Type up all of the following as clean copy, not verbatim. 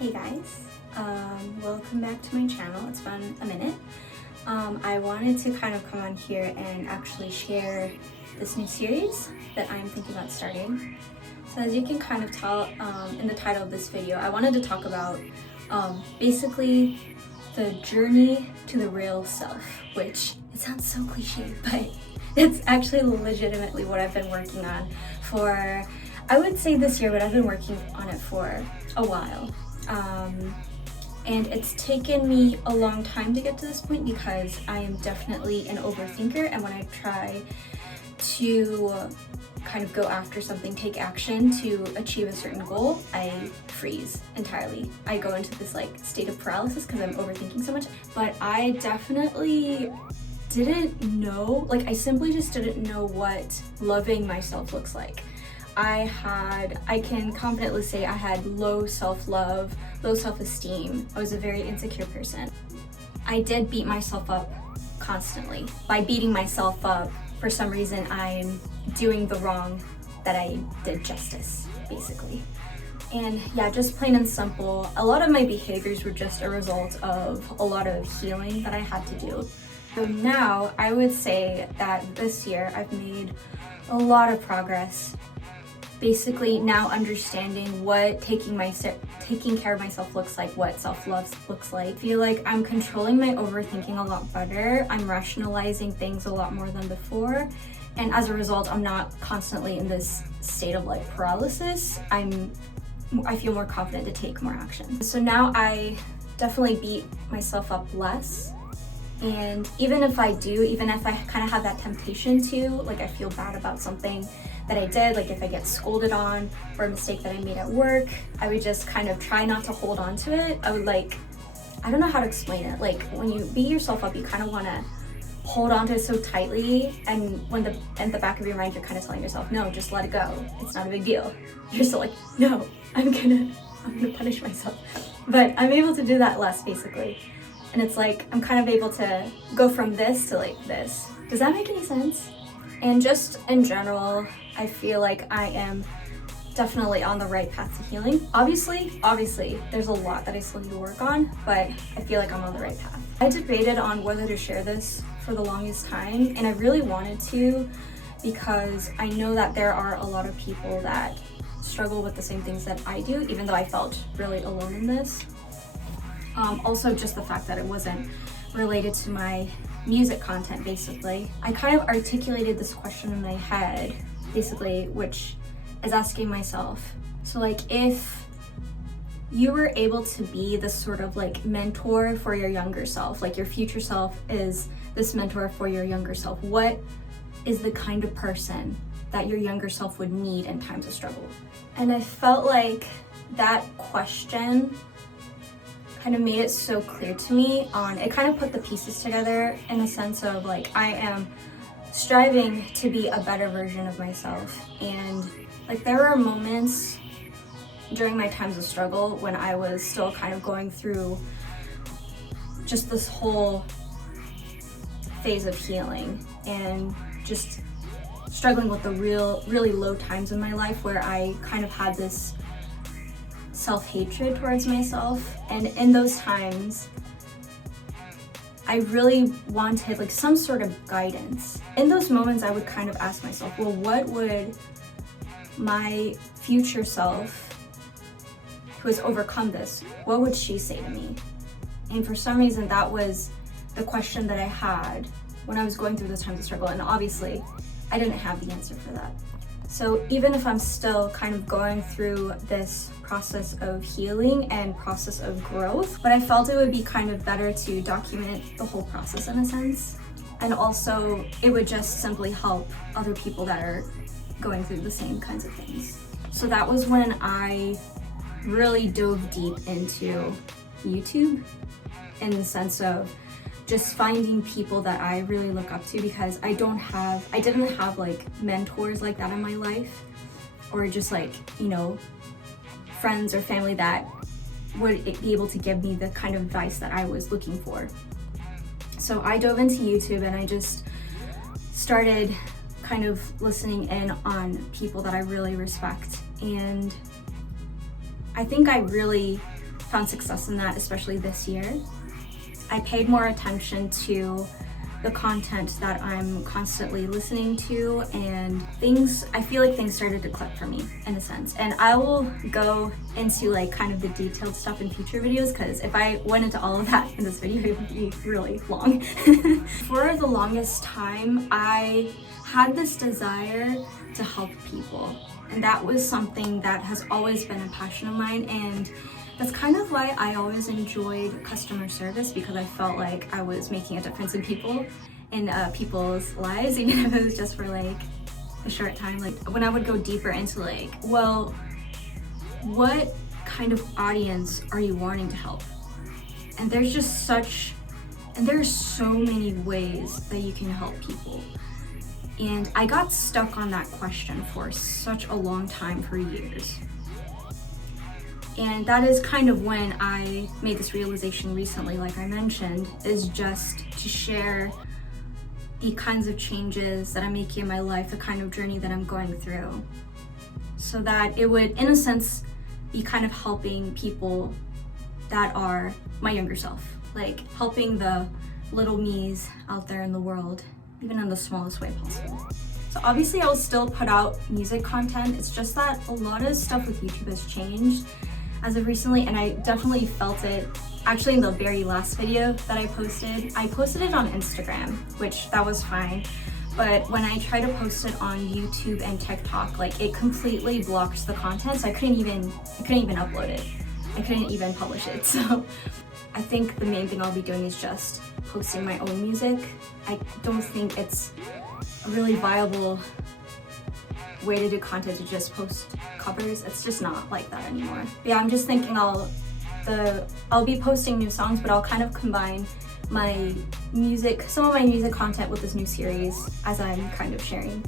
Hey guys, welcome back to my channel. It's been a minute. I wanted to kind of come on here and actually share this new series that I'm thinking about starting. So as you can kind of tell in the title of this video, I wanted to talk about basically the journey to the real self, which it sounds so cliche, but it's actually legitimately what I've been working on for, I would say this year, but I've been working on it for a while. And it's taken me a long time to get to this point because I am definitely an overthinker, and when I try to kind of go after something, take action to achieve a certain goal, I freeze entirely. I go into this like state of paralysis because I'm overthinking so much. But I definitely didn't know, like I simply just didn't know what loving myself looks like. I can confidently say I had low self-love, low self-esteem. I was a very insecure person. I did beat myself up constantly. By beating myself up, for some reason I'm doing the wrong that I did justice, basically. And yeah, just plain and simple, a lot of my behaviors were just a result of a lot of healing that I had to do. So now I would say that this year I've made a lot of progress. Basically now understanding what taking care of myself looks like, what self-love looks like. I feel like I'm controlling my overthinking a lot better. I'm rationalizing things a lot more than before. And as a result, I'm not constantly in this state of like paralysis. I feel more confident to take more action. So now I definitely beat myself up less. And even if I kind of have that temptation to, like I feel bad about something that I did, like if I get scolded on for a mistake that I made at work, I would just kind of try not to hold on to it. I would I don't know how to explain it. Like when you beat yourself up, you kind of want to hold on to it so tightly, and when in the back of your mind, you're kind of telling yourself, no, just let it go. It's not a big deal. You're still like, no, I'm gonna punish myself. But I'm able to do that less, basically. And it's like, I'm kind of able to go from this to like this. Does that make any sense? And just in general, I feel like I am definitely on the right path to healing. Obviously, there's a lot that I still need to work on, but I feel like I'm on the right path. I debated on whether to share this for the longest time, and I really wanted to because I know that there are a lot of people that struggle with the same things that I do, even though I felt really alone in this. Also, just the fact that it wasn't related to my music content, basically. I kind of articulated this question in my head, basically, which is asking myself, so like if you were able to be this sort of like mentor for your younger self, like your future self is this mentor for your younger self, what is the kind of person that your younger self would need in times of struggle? And I felt like that question kind of made it so clear to me it kind of put the pieces together in a sense of like I am striving to be a better version of myself. And like there were moments during my times of struggle when I was still kind of going through just this whole phase of healing and just struggling with the really low times in my life where I kind of had this self-hatred towards myself. And in those times I really wanted like some sort of guidance. In those moments I would kind of ask myself, well, what would my future self who has overcome this, what would she say to me? And for some reason that was the question that I had when I was going through those times of struggle, and obviously I didn't have the answer for that. So even if I'm still kind of going through this process of healing and process of growth, but I felt it would be kind of better to document the whole process in a sense. And also it would just simply help other people that are going through the same kinds of things. So that was when I really dove deep into YouTube in the sense of just finding people that I really look up to, because I didn't have like mentors like that in my life, or just like, you know, friends or family that would be able to give me the kind of advice that I was looking for. So I dove into YouTube and I just started kind of listening in on people that I really respect, and I think I really found success in that, especially this year. I paid more attention to the content that I'm constantly listening to, and I feel like things started to click for me in a sense. And I will go into like kind of the detailed stuff in future videos, because if I went into all of that in this video, it would be really long. For the longest time, I had this desire to help people, and that was something that has always been a passion of mine, and that's kind of why I always enjoyed customer service, because I felt like I was making a difference in people's lives, even if it was just for like a short time. Like when I would go deeper into like, well, what kind of audience are you wanting to help? And there's so many ways that you can help people. And I got stuck on that question for such a long time, for years. And that is kind of when I made this realization recently, like I mentioned, is just to share the kinds of changes that I'm making in my life, the kind of journey that I'm going through, so that it would, in a sense, be kind of helping people that are my younger self, like helping the little me's out there in the world, even in the smallest way possible. So obviously I'll still put out music content. It's just that a lot of stuff with YouTube has changed as of recently, and I definitely felt it actually in the very last video that I posted. I posted it on Instagram, which that was fine, but when I tried to post it on YouTube and TikTok, like it completely blocked the content, so I couldn't even upload it. I couldn't even publish it. So I think the main thing I'll be doing is just posting my own music. I don't think it's a really viable way to do content to just post covers. It's just not like that anymore. But yeah, I'm just thinking I'll be posting new songs, but I'll kind of combine my music, some of my music content with this new series, as I'm kind of sharing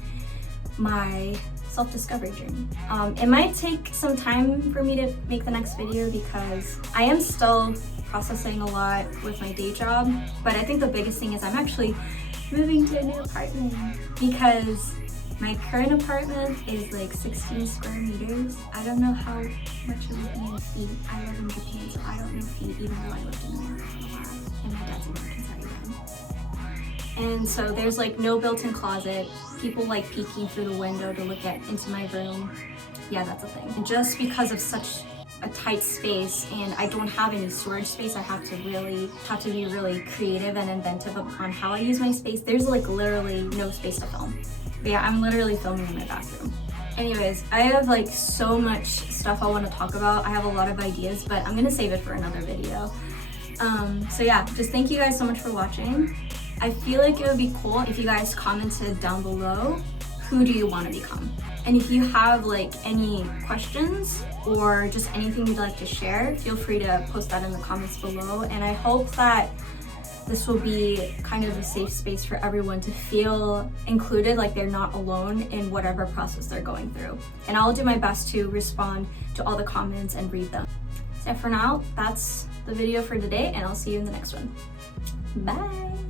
my self-discovery journey. It might take some time for me to make the next video, because I am still processing a lot with my day job, but I think the biggest thing is I'm actually moving to a new apartment, because my current apartment is like 16 square meters. I don't know how much it would be in feet. I live in Japan, so I don't know feet, even though I lived in America for a while, and my dad's American, sorry again. And so there's like no built-in closet, people like peeking through the window to look into my room. Yeah, that's a thing. And just because of such a tight space, and I don't have any storage space, I have to be really creative and inventive on how I use my space. There's like literally no space to film. But yeah, I'm literally filming in my bathroom. Anyways, I have like so much stuff I want to talk about. I have a lot of ideas, but I'm gonna save it for another video. So yeah, just thank you guys so much for watching. I feel like it would be cool if you guys commented down below, who do you want to become? And if you have like any questions or just anything you'd like to share, feel free to post that in the comments below. And I hope that this will be kind of a safe space for everyone to feel included, like they're not alone in whatever process they're going through. And I'll do my best to respond to all the comments and read them. So for now, that's the video for today, and I'll see you in the next one. Bye!